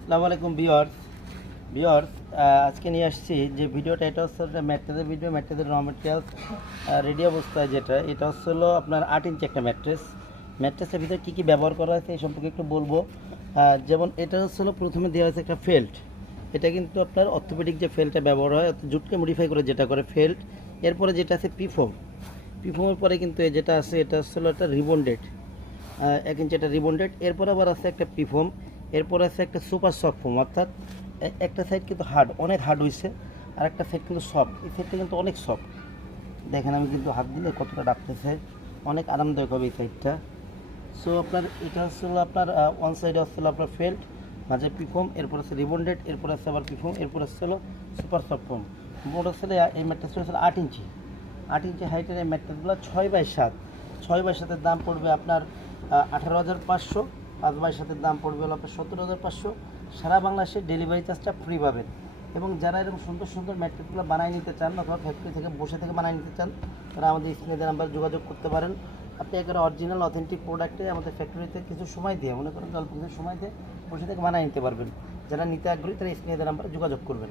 আসসালামু আলাইকুম viewers. Viewers, আজকে নিয়ে আসছি যে ভিডিওটা, এটা হচ্ছে একটা ম্যাট্রেসের ভিডিও। ম্যাট্রেসের র মেটেরিয়ালস রেডি অবস্থায় যেটা, এটা হচ্ছে হলো আপনার 8 ইঞ্চি একটা ম্যাট্রেস। ম্যাট্রেসের ভিতরে কী কী ব্যবহার করা হয়েছে এই সম্পর্কে একটু বলবো। যেমন এটা হচ্ছে হলো প্রথমে দেওয়া হয়েছে একটা ফেল্ট। এটা কিন্তু আপনার অর্থোপেডিক যে ফেল্টটা ব্যবহার হয়, জুটকে মডিফাই করে যেটা করে ফেল্ট। এরপরে যেটা আছে পিফোম। পিফোমের পরে কিন্তু যেটা আছে এটা হচ্ছে হলো একটা রিবন্ডেড, 1 ইঞ্চি একটা রিবন্ডেড। এরপর আবার আছে একটা পিফোম। এরপর আছে একটা সুপার সফট ফোম, অর্থাৎ একটা সাইড কিন্তু হার্ড, অনেক হার্ড হয়েছে, আর একটা সাইড কিন্তু সফট। এই সাইডটা কিন্তু অনেক সফট, দেখেন আমি কিন্তু হাত দিলে কতটা ডাকতেছে, অনেক আরামদায়ক হবে এই সাইডটা। সো আপনার এটা হচ্ছে হলো আপনার ওয়ান সাইডে হচ্ছে হলো আপনার ফেল্ট, মাঝে পিফোম, এরপর আছে রিবন্ডেড, এরপর আছে আবার পিফোম, এরপর হচ্ছে হলো সুপার সফট ফোম। মোট হচ্ছে এই ম্যাট্রেসটা হচ্ছে 8 ইঞ্চি। 8 ইঞ্চি হাইটের এই ম্যাট্রেসগুলো 6x7। 6x7-এর দাম পড়বে আপনার 18,500। 5x7-এর দাম পড়বে হলো আপনার 17,500। সারা বাংলাদেশে ডেলিভারি চার্জটা ফ্রি পাবেন। এবং যারা এরকম সুন্দর সুন্দর ম্যাট্রেসগুলো বানিয়ে নিতে চান অথবা ফ্যাক্টরি থেকে বসে থেকে বানিয়ে নিতে চান, তারা আমাদের স্ক্রিনে নাম্বারে যোগাযোগ করতে পারেন। আপনি একেবারে অরিজিনাল অথেন্টিক প্রোডাক্টে আমাদের ফ্যাক্টরিতে কিছু সময় দিয়ে, মনে করেন অল্প কিছু সময় দিয়ে বসে থেকে বানিয়ে নিতে পারবেন। যারা নিতে আগ্রহী তারা স্ক্রিনে নাম্বারে যোগাযোগ করবেন।